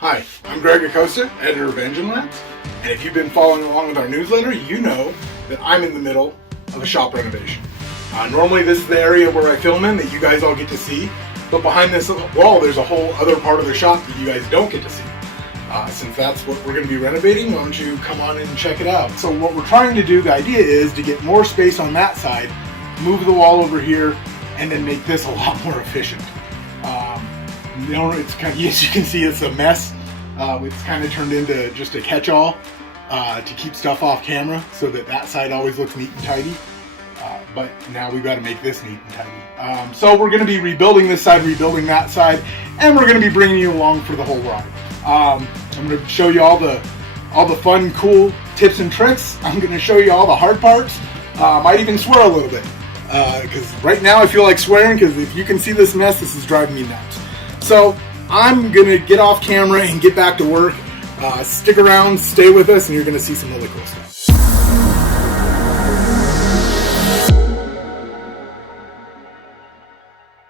Hi, I'm Greg Acosta, editor of EngineLabs, and if you've been following along with our newsletter, you know that I'm in the middle of a shop renovation. Normally this is the area where I film in that you guys all get to see, but behind this wall there's a whole other part of the shop that you guys don't get to see. Since that's what we're going to be renovating, why don't you come on in and check it out. So what we're trying to do, the idea is to get more space on that side, move the wall over here, and then make this a lot more efficient. You know, it's kind of, as you can see, it's a mess. It's kind of turned into just a catch-all to keep stuff off camera so that side always looks neat and tidy. But now we've got to make this neat and tidy. So we're going to be rebuilding this side, rebuilding that side, and we're going to be bringing you along for the whole ride. I'm going to show you all the fun, cool tips and tricks. I'm going to show you all the hard parts. Might even swear a little bit because right now I feel like swearing because if you can see this mess, this is driving me nuts. So I'm going to get off camera and get back to work. Stick around, stay with us, and you're going to see some really cool stuff.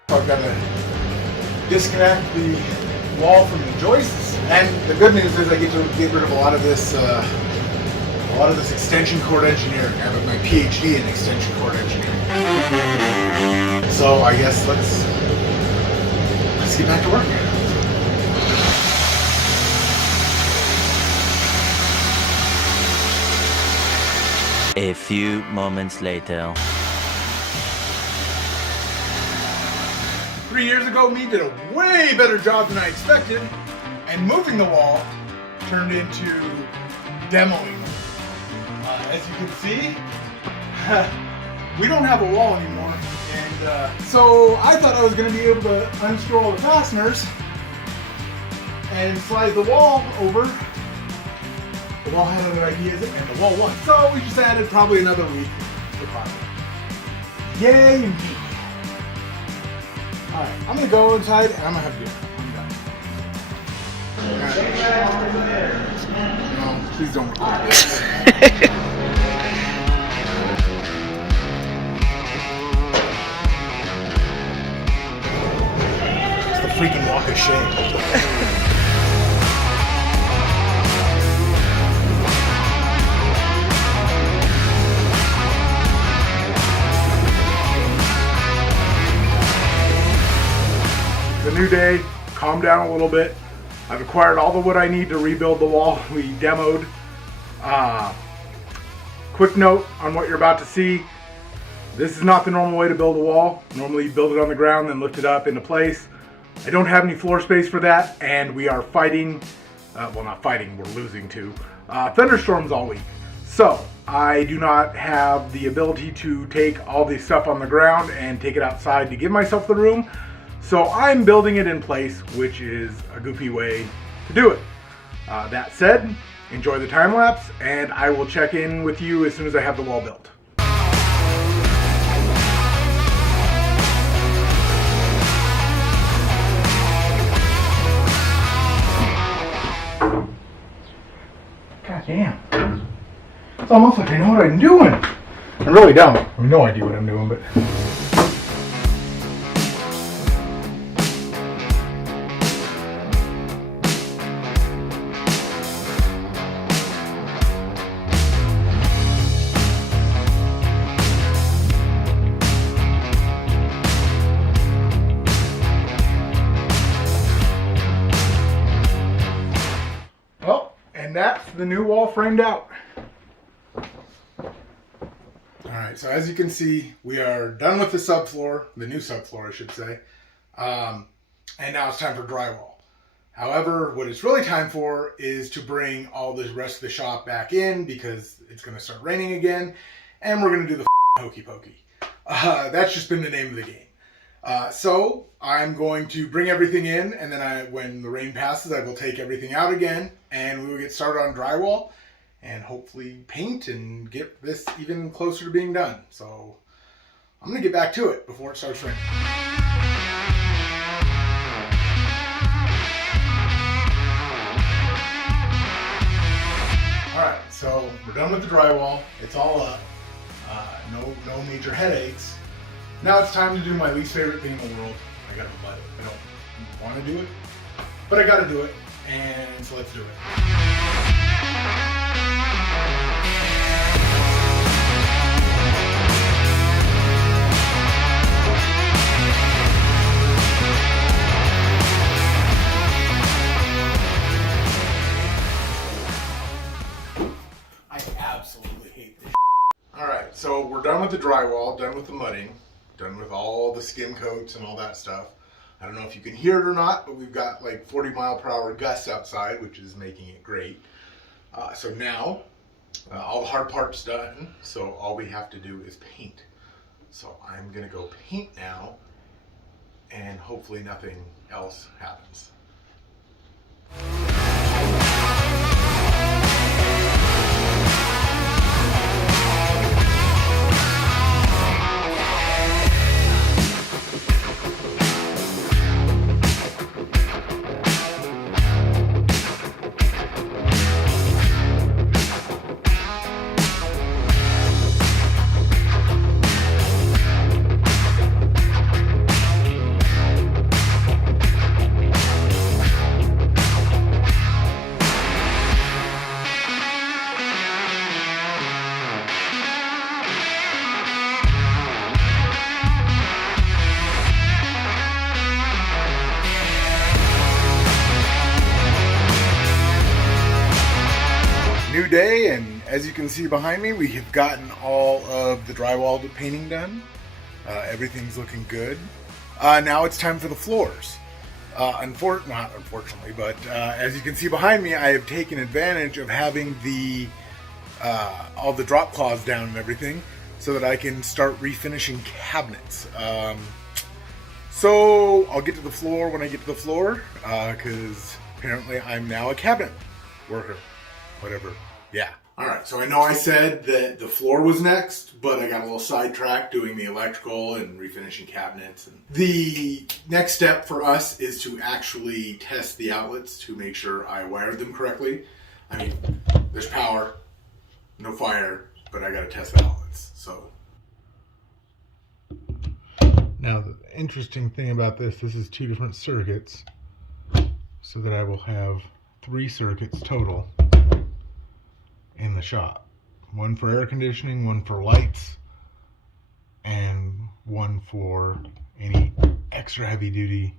So I've got to disconnect the wall from the joists, and the good news is I get to get rid of a lot of this extension cord engineering. I have my PhD in extension cord engineering. So I guess let's get back to work. A few moments later. 3 years ago, me did a way better job than I expected, and moving the wall turned into demoing. As you can see, we don't have a wall anymore, and so I thought I was going to be able to unscrew all the fasteners and slide the wall over. The wall had other ideas, and the wall won. So we just added probably another week to the project. Yay me! Alright, I'm going to go inside and I'm going to have dinner. I'm done. No, please don't record this. It's the freaking walk of shame. The new day, calm down a little bit. I've acquired all the wood I need to rebuild the wall we demoed. Quick note on what you're about to see. This is not the normal way to build a wall. Normally you build it on the ground, then lift it up into place. I don't have any floor space for that, and we are fighting, well not fighting, we're losing to, thunderstorms all week. So I do not have the ability to take all the stuff on the ground and take it outside to give myself the room. So I'm building it in place, which is a goofy way to do it. That said, enjoy the time lapse, and I will check in with you as soon as I have the wall built. God damn. It's almost like I know what I'm doing. I really don't. I have no idea what I'm doing, but... And that's the new wall framed out. Alright, so as you can see, we are done with the subfloor, the new subfloor I should say, and now it's time for drywall. However, what it's really time for is to bring all the rest of the shop back in because it's going to start raining again, and we're going to do the hokey pokey. That's just been the name of the game. So I'm going to bring everything in, and then when the rain passes, I will take everything out again, and we will get started on drywall, and hopefully paint and get this even closer to being done. So I'm going to get back to it before it starts raining. Alright, so we're done with the drywall. It's all up. No major headaches. Now it's time to do my least favorite thing in the world. I gotta let it. I don't want to do it, but I gotta do it. And so let's do it. I absolutely hate this. Alright, so we're done with the drywall, done with the mudding, done with all the skim coats and all that stuff. I don't know if you can hear it or not, but we've got like 40-mile-per-hour gusts outside, which is making it great. So now, all the hard part's done, so all we have to do is paint. So I'm going to go paint now, and hopefully nothing else happens. New day, and as you can see behind me, we have gotten all of the drywall painting done. Everything's looking good. Now it's time for the floors. Not unfortunately, but as you can see behind me, I have taken advantage of having all the drop cloths down and everything, so that I can start refinishing cabinets. So I'll get to the floor when I get to the floor, because apparently I'm now a cabinet worker. Whatever. Yeah. Alright, so I know I said that the floor was next, but I got a little sidetracked doing the electrical and refinishing cabinets. And the next step for us is to actually test the outlets to make sure I wired them correctly. I mean, there's power, no fire, but I gotta test the outlets, so. Now, the interesting thing about this is 2 different circuits, so that I will have 3 circuits total in the shop. 1 for air conditioning, 1 for lights, and 1 for any extra heavy duty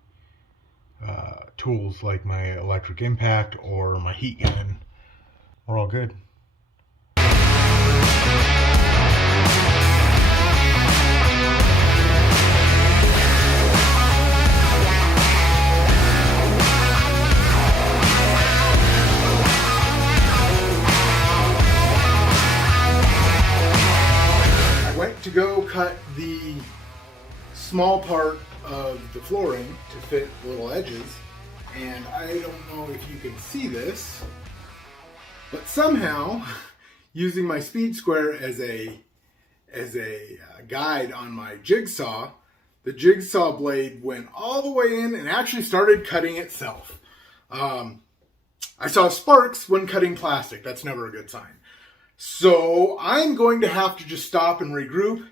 tools like my electric impact or my heat gun. We're all good. To go cut the small part of the flooring to fit little edges, and I don't know if you can see this, but somehow using my speed square as a guide on my jigsaw, the jigsaw blade went all the way in and actually started cutting itself. I saw sparks when cutting plastic. That's never a good sign. So I'm going to have to just stop and regroup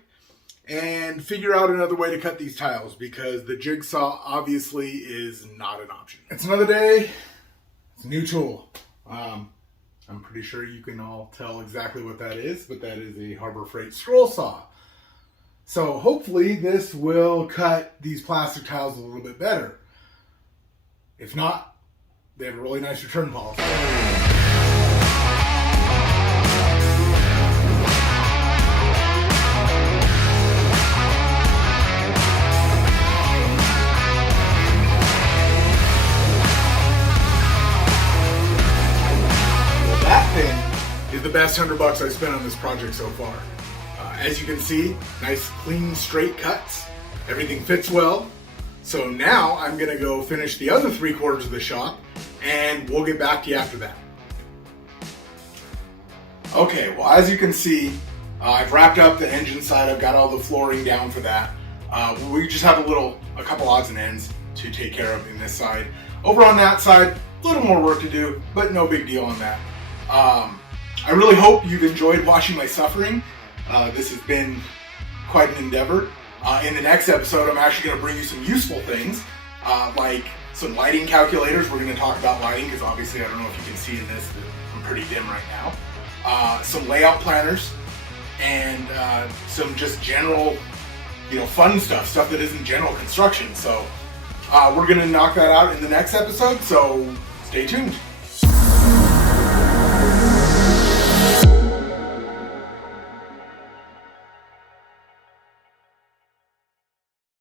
and figure out another way to cut these tiles, because the jigsaw obviously is not an option. It's another day. It's a new tool. I'm pretty sure you can all tell exactly what that is, but that is a Harbor Freight scroll saw. So hopefully this will cut these plastic tiles a little bit better. If not, they have a really nice return policy. The best $100 I've spent on this project so far. As you can see, nice clean straight cuts. Everything fits well. So now I'm gonna go finish the other 3/4 of the shop, and we'll get back to you after that. Okay, well, as you can see, I've wrapped up the engine side. I've got all the flooring down for that. We just have a couple odds and ends to take care of in this side. Over on that side, a little more work to do, but no big deal on that. I really hope you've enjoyed watching my suffering. This has been quite an endeavor. In the next episode, I'm actually going to bring you some useful things, like some lighting calculators. We're going to talk about lighting because obviously I don't know if you can see in this, but I'm pretty dim right now. Some layout planners and some just general, fun stuff that isn't general construction. So we're going to knock that out in the next episode, so stay tuned.